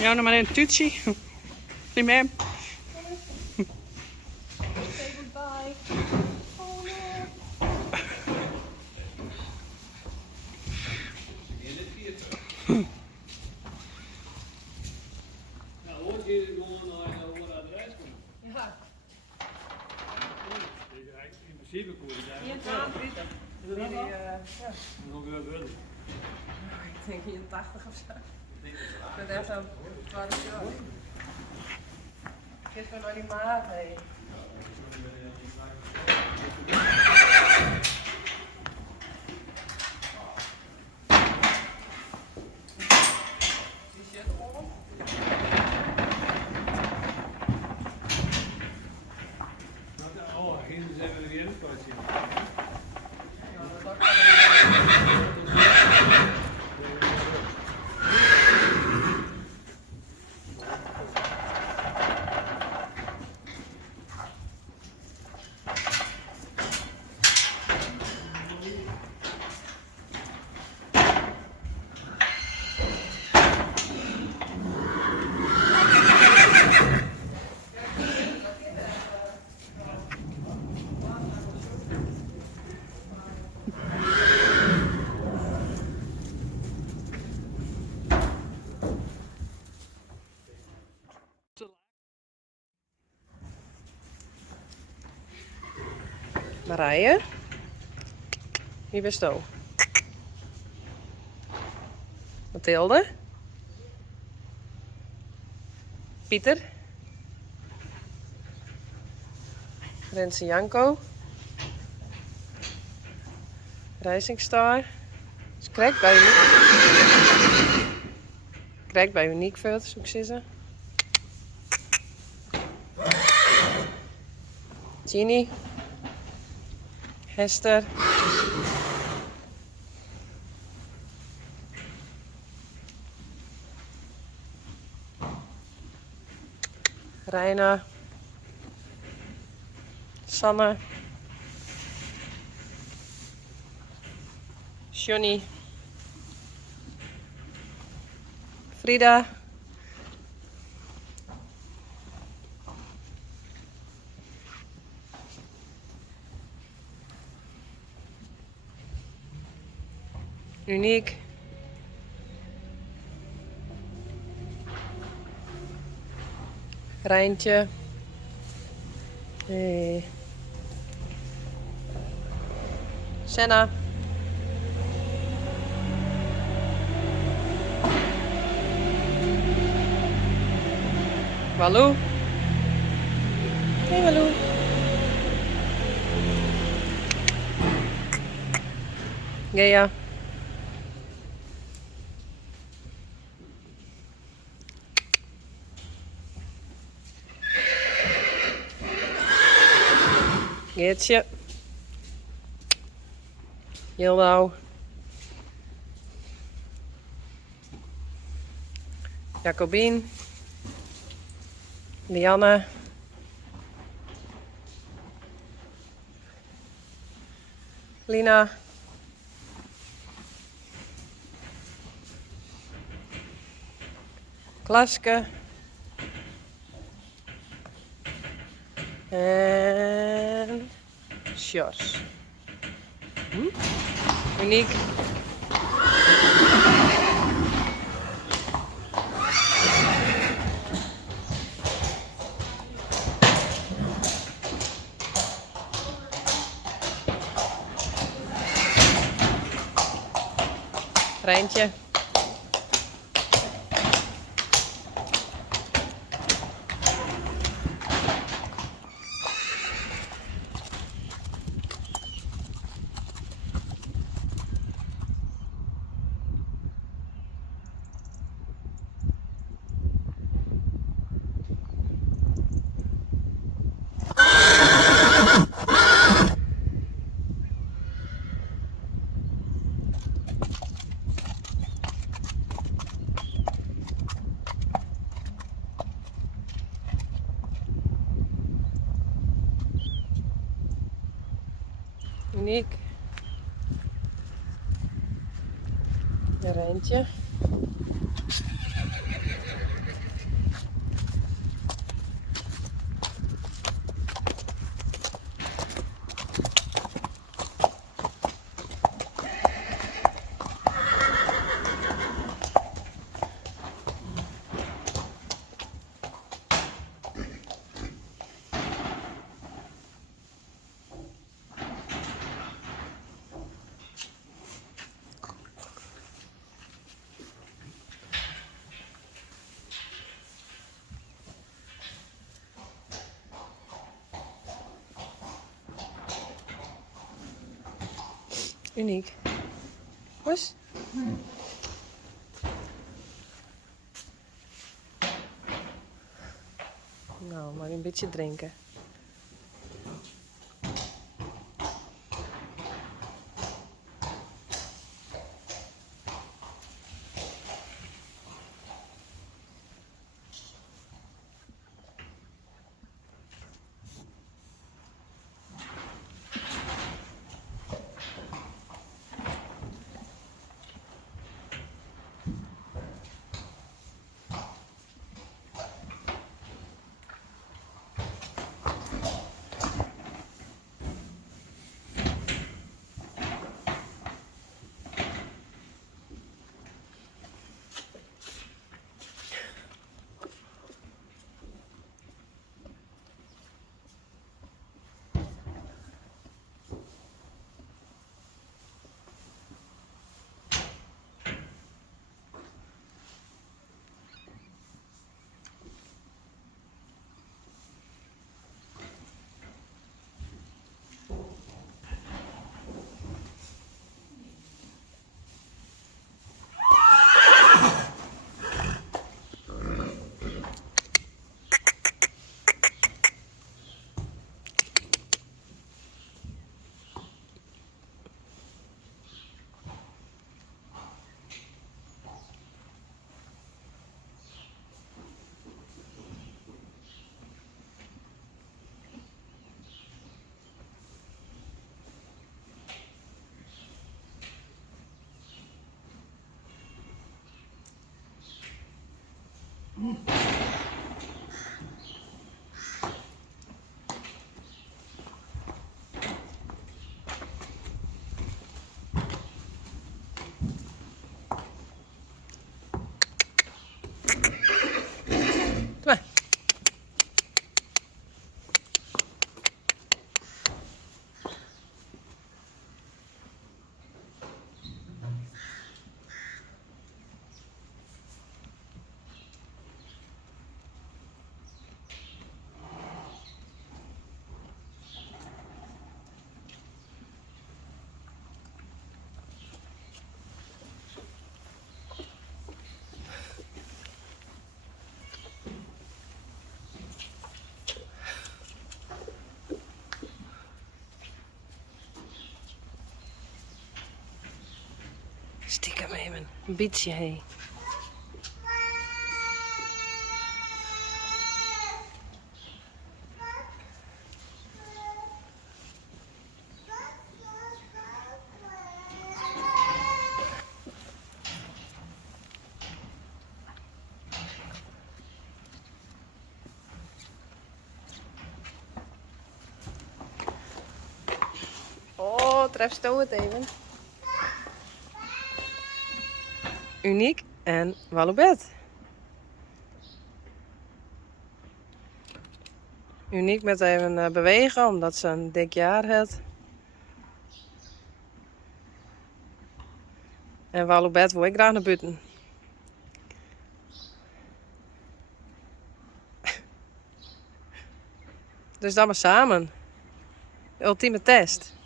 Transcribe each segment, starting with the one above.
Ja, nog maar een toetsie. Niet meer. Say goodbye. Oh no. Nou, hoort je gewoon naar wat adres komt. Ja, In principe kon je daar. 24 liter. Is dat wel? Ja. Nog wel willen. Ik denk 84 of zo. Ik ben echt zo 12 jaar. Gisteren naar die maat heen. Die shit om. Oh, hier zijn we weer in het kwartje. Ja, dat is ook wel Marije? Wie bist du? Mathilde? Pieter? Renze Janko? Racing-Star? Is krijg bij Uniek. Krijg bij Uniek veel, zoek ze. Ginny? Hester? Reina? Sanne? Johnny? Frida? Uniek? Rijntje? Senna? Walou? Hey Walou. Gea? Geertje? Jildau? Jacobien? Lianne? Lina? Klaske? En Sjors. Uniek. Rijntje. Uniek. Een rentje. Uniek. Kus. Nou, maar een beetje drinken. Kom maar. Stiekem even een beetje heen. Oh, tref stoot het even. Uniek en Walobet. Uniek met even bewegen, omdat ze een dik jaar had. En Walobet wil ik graag naar buiten. Dus dan maar samen. De ultieme test.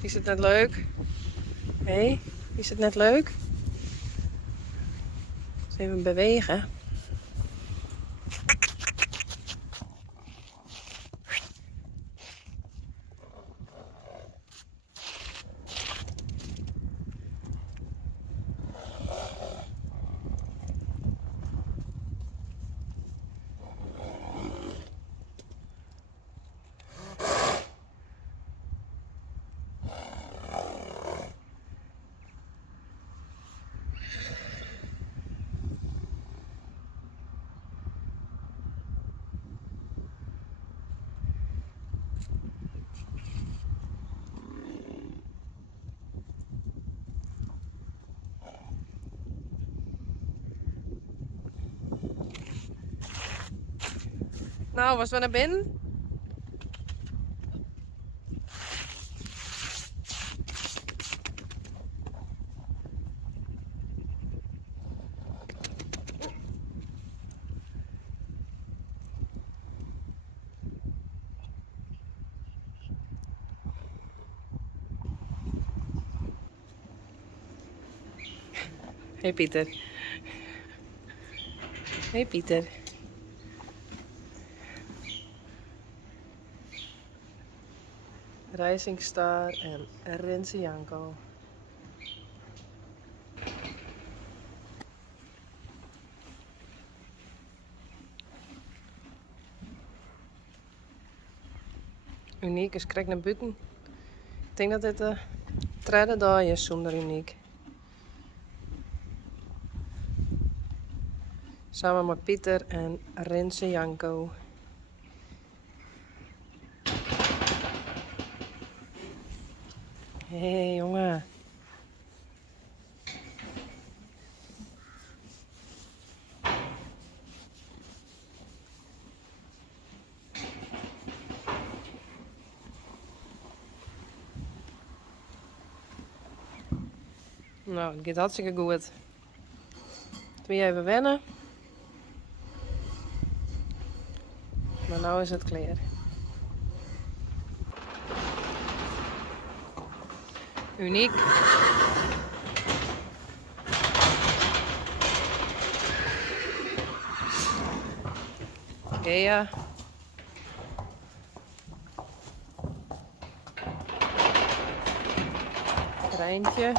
Is het net leuk? Hé, is het net leuk? Dus even bewegen. Nou, was we naar binnen? Hey Pieter. Hey Pieter. Rising Star en Renze Janko. Uniek is krijg naar buiten. Ik denk dat dit de derde dag is zonder Uniek. Samen met Pieter en Renze Janko. Hé hey, jongen. Nou, het gaat hartstikke goed. Twee even wennen. Maar nu is het klaar. Uniek. Gea. Treintje.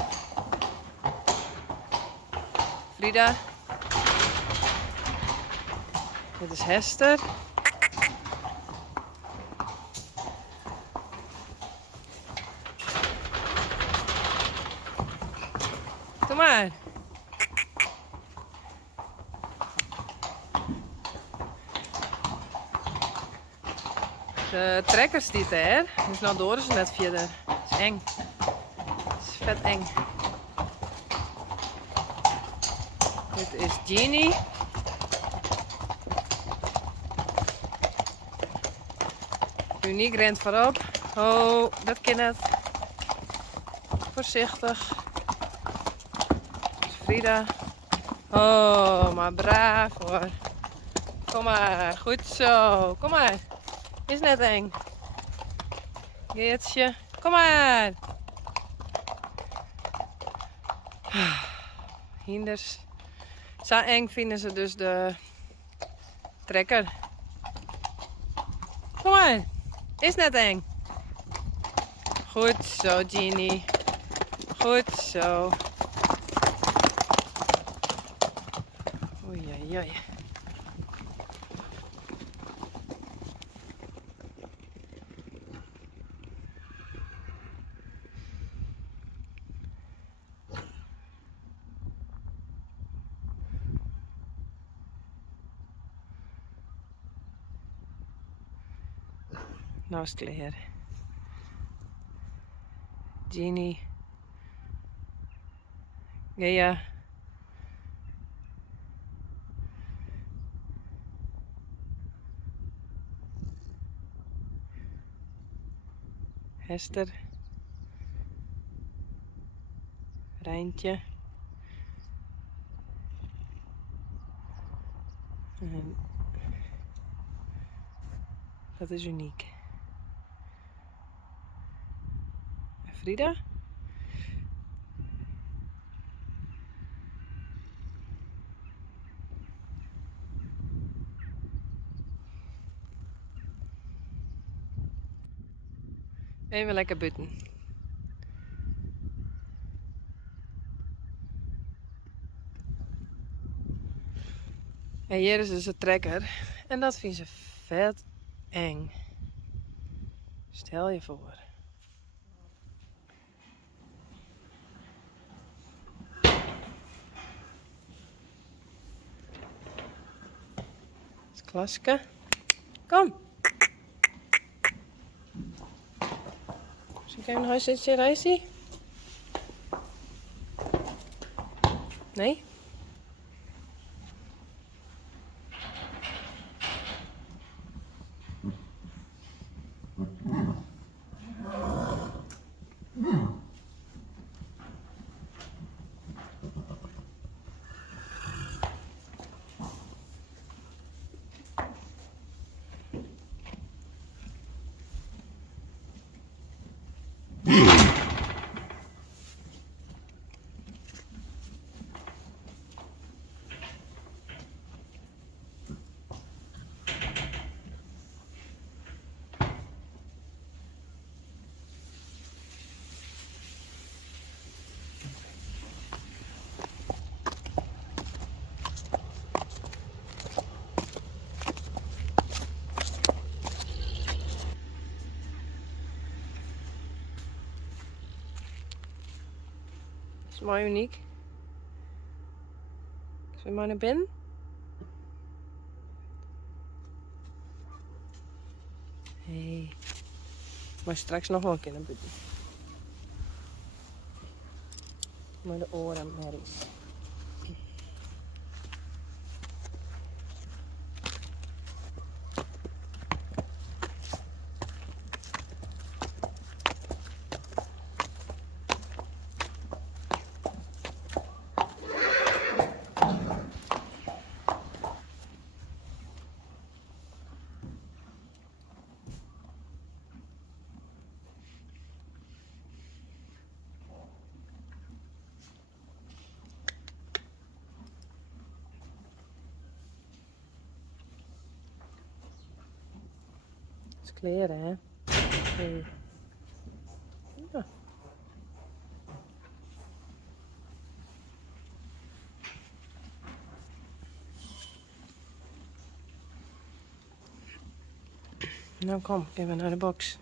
Frida. Dit is Hester. Doe maar. De trekker stiet er. Dus nou door is het net verder. Het is eng. Het is vet eng. Dit is Jeannie. Uniek rent voorop. Oh, dat kan het. Voorzichtig. Frida. Oh, maar braaf hoor. Kom maar, goed zo. Kom maar. Is net eng. Geertje. Kom maar. Hinders. Zo eng vinden ze dus de trekker. Kom maar. Is net eng. Goed zo, Jeannie. Goed zo. Oei, oei, oei. Nou is het klaar. Jeannie. Gea. Hester. Rijntje. En dat is Uniek. Frida. Even lekker buiten. En hier is dus de trekker. En dat vindt ze vet eng. Stel je voor. Het klasje. Kom. Zie ik even een huisje reisie? Nee? is mooi uniek. Zullen we maar naar binnen? Hey. Maar straks nog wel een keer naar buiten. Maar de oren merries. Dat is kleren, hè? Hey. Ja. Nou kom, even naar de box.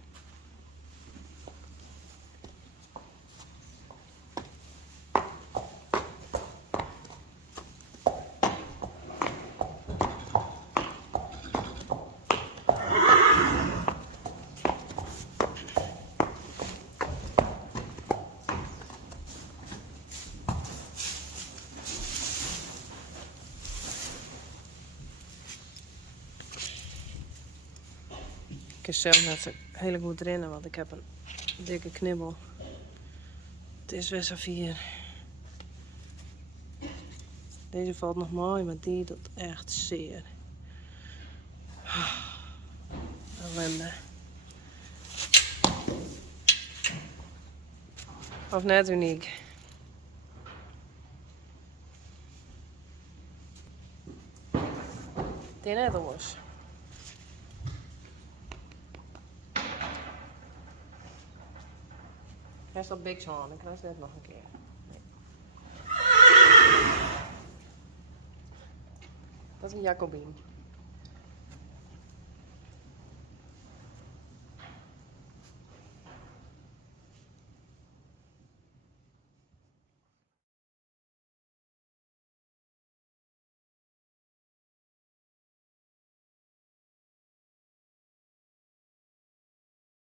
Ik kan zelf net heel goed rennen, want ik heb een dikke knibbel. Het is weer Safir. Deze valt nog mooi, maar die doet echt zeer. Ellende. Of net uniek. Het is net anders. Hij is op Big Swan, ik las net nog een keer. Nee. Dat is een Jacobin.